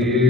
be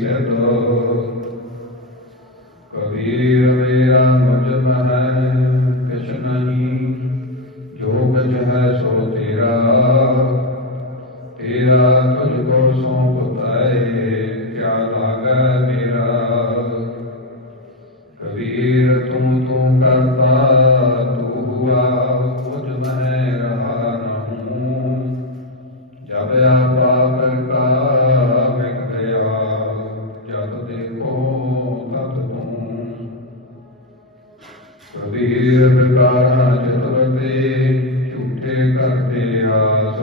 سے دو کبیر ਸਰੀਰ ਵਿਕਾਰਾਂ ਜਤਵਤੇ ਝੂਠੇ ਕਰਦੇ ਆਸ